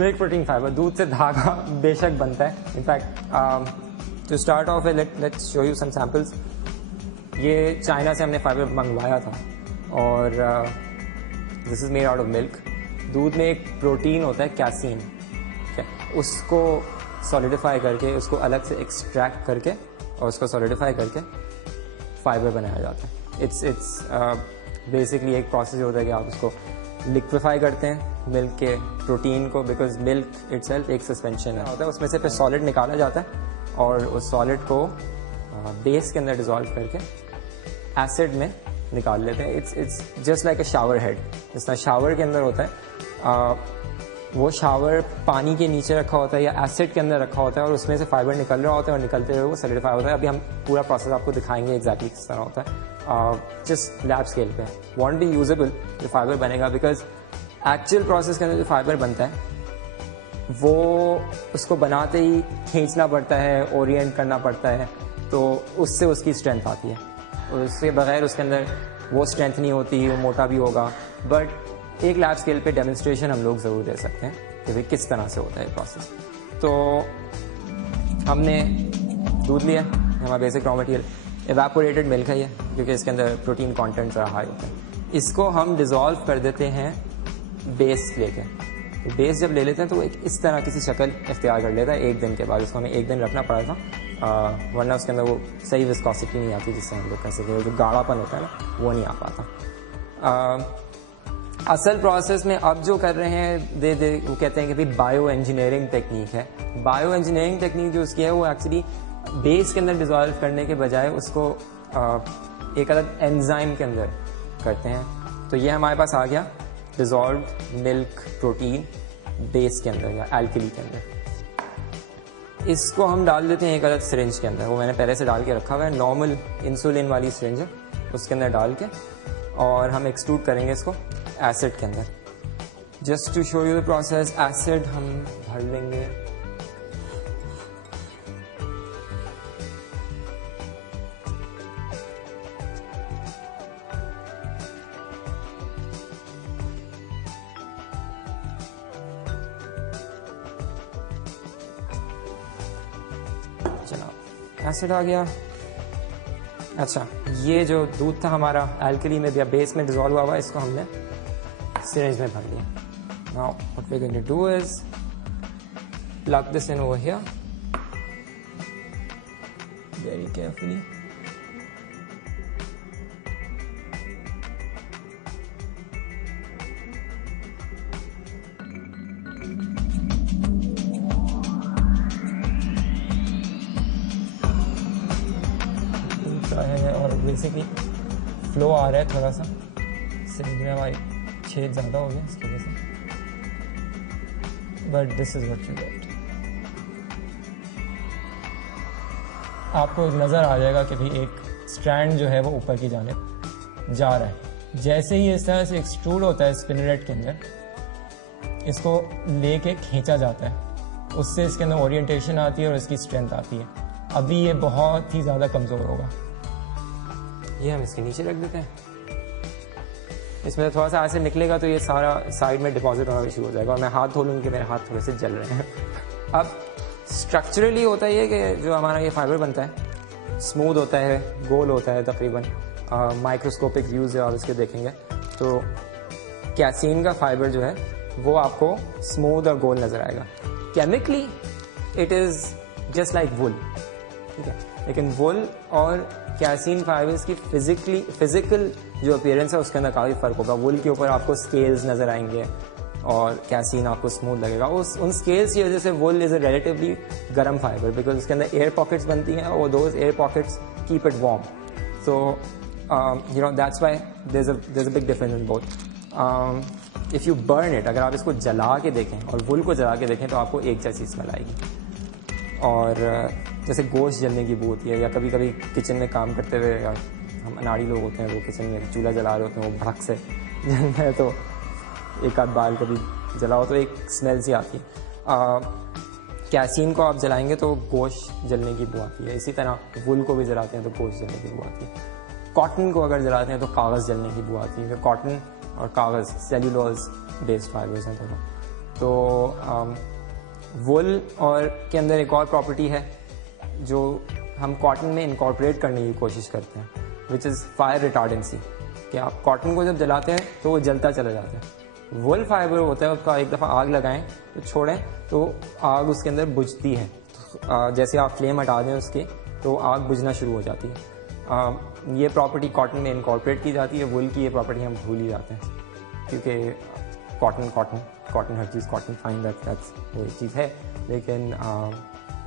Milk protein fibre, दूध से धागा बेशक बनता है. In fact to start off let's show you some samples. ये चाइना से हमने फाइबर मंगवाया था और this is made out of milk. दूध में एक प्रोटीन होता है कैसीन, ठीक है, उसको सॉलिडिफाई करके उसको अलग से एक्सट्रैक्ट करके और उसको सॉलिडिफाई करके फाइबर बनाया जाता है. इट्स बेसिकली एक प्रोसेस होता है कि आप उसको लिक्विफाई करते हैं मिल्क के प्रोटीन को, बिकॉज मिल्क इटसेल्फ एक सस्पेंशन है होता है, उसमें से फिर सॉलिड निकाला जाता है और उस सॉलिड को बेस के अंदर डिजोल्व करके एसिड में निकाल लेते हैं. It's just like a shower head. जिस तरह शावर के अंदर होता है, वो शावर पानी के नीचे रखा होता है या एसिड के अंदर रखा होता है और उसमें से फाइबर निकल रहा होता है और निकलते हुए वो सॉलिडिफाई होता है. अभी हम पूरा प्रोसेस आपको दिखाएंगे एग्जैक्टली किस तरह होता है. जस्ट लैब स्केल पे वॉन्ट बी यूजेबल जो फाइबर बनेगा, बिकॉज एक्चुअल प्रोसेस के अंदर जो फाइबर बनता है वो उसको बनाते ही खींचना पड़ता है, ओरिएंट करना पड़ता है, तो उससे उसकी स्ट्रेंथ आती है. उसके बगैर उसके अंदर वो स्ट्रेंथ नहीं होती, वो मोटा भी होगा. बट एक लैब स्केल पे डेमोन्स्ट्रेशन हम लोग ज़रूर दे सकते हैं कि भाई किस तरह से होता है प्रोसेस. तो हमने दूध लिया, हमारा basic raw material evaporated milk है ये, क्योंकि इसके अंदर प्रोटीन कंटेंट ज़रा हाई होता है. इसको हम डिज़ोल्व कर देते हैं बेस लेके. तो बेस जब ले लेते हैं तो वो एक इस तरह किसी शक्ल इख्तियार कर लेता है. एक दिन के बाद उसको हमें एक दिन रखना पड़ा था, वरना उसके अंदर वो सही विस्कोसिटी नहीं आती जिससे हम लोग कह सकें. जो गाढ़ापन होता है ना वो नहीं आ पाता. असल प्रोसेस में अब जो कर रहे हैं दे वो कहते हैं कि भाई बायो इंजीनियरिंग टेक्निक है. बायो इंजीनियरिंग टेक्निक जो उसकी है वो एक्चुअली बेस के अंदर डिजोल्व करने के बजाय उसको एक अलग एंजाइम के अंदर करते हैं. तो ये हमारे पास आ गया डिजोल्व्ड मिल्क प्रोटीन बेस के अंदर या एल्कली के अंदर. इसको हम डाल देते हैं एक अलग सिरिंज के अंदर. वो मैंने पहले से डाल के रखा हुआ है, नॉर्मल इंसुलिन वाली सिरिंज है, उसके अंदर डाल के और हम एक्सट्रूड करेंगे इसको एसिड के अंदर. Just to show you the process, acid हम भर लेंगे. जनाब एसिड आ गया. अच्छा, ये जो दूध था हमारा एल्कली में या बेस में डिजोल्व हुआ हुआ, इसको हमने सिरिंज में भर लिया. Now what we are going to do is plug this in over here very carefully. है और बेसिकली फ्लो आ रहा है थोड़ा सा, सिरिंज में हमारी छेद ज़्यादा हो गया इसकी वजह से, but this is what you get. आपको नज़र आ जाएगा कि भाई एक स्ट्रैंड जो है वो ऊपर की जानिब जा रहा है. जैसे ही इस तरह से एक्सट्रूड होता है स्पिनरेट के अंदर, इसको लेके खींचा जाता है, उससे इसके अंदर ओरिएंटेशन आती है और इसकी स्ट्रेंथ आती है. अभी ये बहुत ही ज़्यादा कमज़ोर होगा. ये हम इसके नीचे रख देते हैं. इसमें थोड़ा सा ऐसे निकलेगा तो ये सारा साइड में डिपॉजिट होना भी शुरू हो जाएगा और मैं हाथ धो लूँगी कि मेरे हाथ थोड़े से जल रहे हैं. अब स्ट्रक्चरली होता है ये कि जो हमारा ये फाइबर बनता है स्मूथ होता है, गोल होता है तकरीबन. माइक्रोस्कोपिक व्यूज़ है और इसके देखेंगे तो कैसीन का फाइबर जो है वो आपको स्मूथ और गोल नज़र आएगा. Chemically it is just like wool, ठीक है, लेकिन वुल और कैसीन फाइबर्स की फिजिकल जो अपीयरेंस है उसके अंदर काफ़ी फ़र्क होगा. वुल के ऊपर आपको स्केल्स नज़र आएंगे और कैसीन आपको स्मूथ लगेगा. उन स्केल्स की वजह से वुल इज़ अ रिलेटिवली गर्म फाइबर, बिकॉज उसके अंदर एयर पॉकेट्स बनती हैं और those air pockets keep it warm. So you know that's why there is a big difference in both. If you burn it, अगर आप इसको जला के देखें और वुल को जला के देखें तो आपको एक जैसी स्मेल आएगी. और जैसे गोश्त जलने की बू होती है, या कभी कभी किचन में काम करते हुए, या हम अनाड़ी लोग होते हैं वो किचन में चूल्हा जला रहे होते हैं, वो भड़क से जलता है तो एक आध बाल कभी जला हो तो एक स्मेल सी आती है. कैसीन को आप जलाएंगे तो गोश्त जलने की बू आती है. इसी तरह वुल को भी जलाते हैं तो गोश्त जलने की बू आती है. कॉटन को अगर जलाते हैं तो कागज़ जलने की बू आती है, क्योंकि कॉटन और कागज़ सेल्यूलोज बेस्ड फाइबर्स हैं दोनों. तो वुल और के अंदर एक और प्रॉपर्टी है जो हम कॉटन में इनकॉर्पोरेट करने की कोशिश करते हैं, विच इज़ फायर रिटार्डेंसी, कि आप कॉटन को जब जलाते हैं तो वो जलता चला जाता है। वुल फाइबर होता है, उसका एक दफ़ा आग लगाएं तो छोड़ें तो आग उसके अंदर बुझती है। जैसे आप फ्लेम हटा दें उसकी तो आग बुझना शुरू हो जाती है। ये प्रॉपर्टी कॉटन में इनकॉर्पोरेट की जाती है, वुल की ये प्रॉपर्टी हम भूल ही जाते हैं, क्योंकि cotton her cheese cotton fine that's वो चीज़ है। लेकिन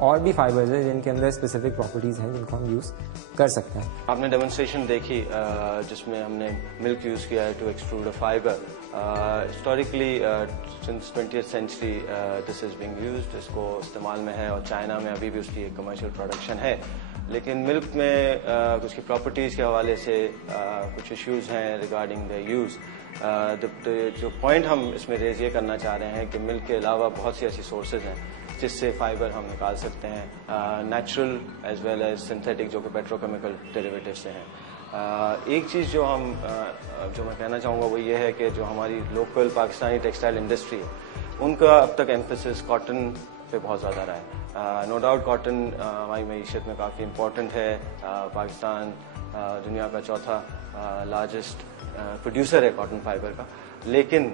और भी फाइबर्स हैं जिनके अंदर स्पेसिफिक प्रॉपर्टीज़ हैं जिनको हम यूज़ कर सकते हैं। आपने डेमोन्स्ट्रेशन देखी जिसमें हमने मिल्क यूज़ किया है to extrude a fibre. Historically since 20th century this is being used, इसको इस्तेमाल में है और चाइना में अभी भी उसकी एक कमर्शियल प्रोडक्शन है। लेकिन मिल्क में उसकी प्रॉपर्टीज़ के हवाले से कुछ इश्यूज़ हैं रिगार्डिंग द यूज़। जो पॉइंट हम इसमें रेज ये करना चाह रहे हैं कि मिल्क के अलावा बहुत सी ऐसी सोर्सेज हैं जिससे फाइबर हम निकाल सकते हैं, natural as well as synthetic, जो कि पेट्रोकेमिकल डेरिवेटिव से हैं। एक चीज़ जो मैं कहना चाहूँगा वो ये है कि जो हमारी लोकल पाकिस्तानी टेक्सटाइल इंडस्ट्री है उनका अब तक एम्फेसिस कॉटन पे बहुत ज़्यादा रहा है। नो डाउट कॉटन हमारी मईशत में काफ़ी इम्पोर्टेंट है। पाकिस्तान दुनिया का चौथा लार्जेस्ट प्रोड्यूसर है कॉटन फाइबर का, लेकिन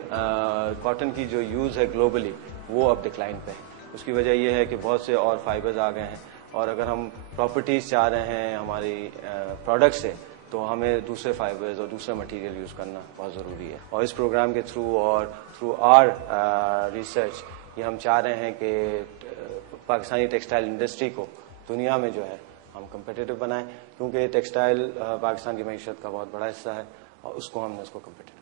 कॉटन की जो यूज़ है ग्लोबली वो अब डिक्लाइन पे है। उसकी वजह यह है कि बहुत से और फाइबर्स आ गए हैं, और अगर हम प्रॉपर्टीज़ चाह रहे हैं हमारी प्रोडक्ट से तो हमें दूसरे फाइबर्स और दूसरा मटेरियल यूज़ करना बहुत ज़रूरी है। और इस प्रोग्राम के थ्रू और थ्रू आर रिसर्च ये हम चाह रहे हैं कि पाकिस्तानी टेक्सटाइल इंडस्ट्री को दुनिया में जो है हम कम्पिटिटिव बनाएं, क्योंकि टेक्सटाइल पाकिस्तान की मईशत का बहुत बड़ा हिस्सा है और उसको हमने उसको कम्पिटिटिव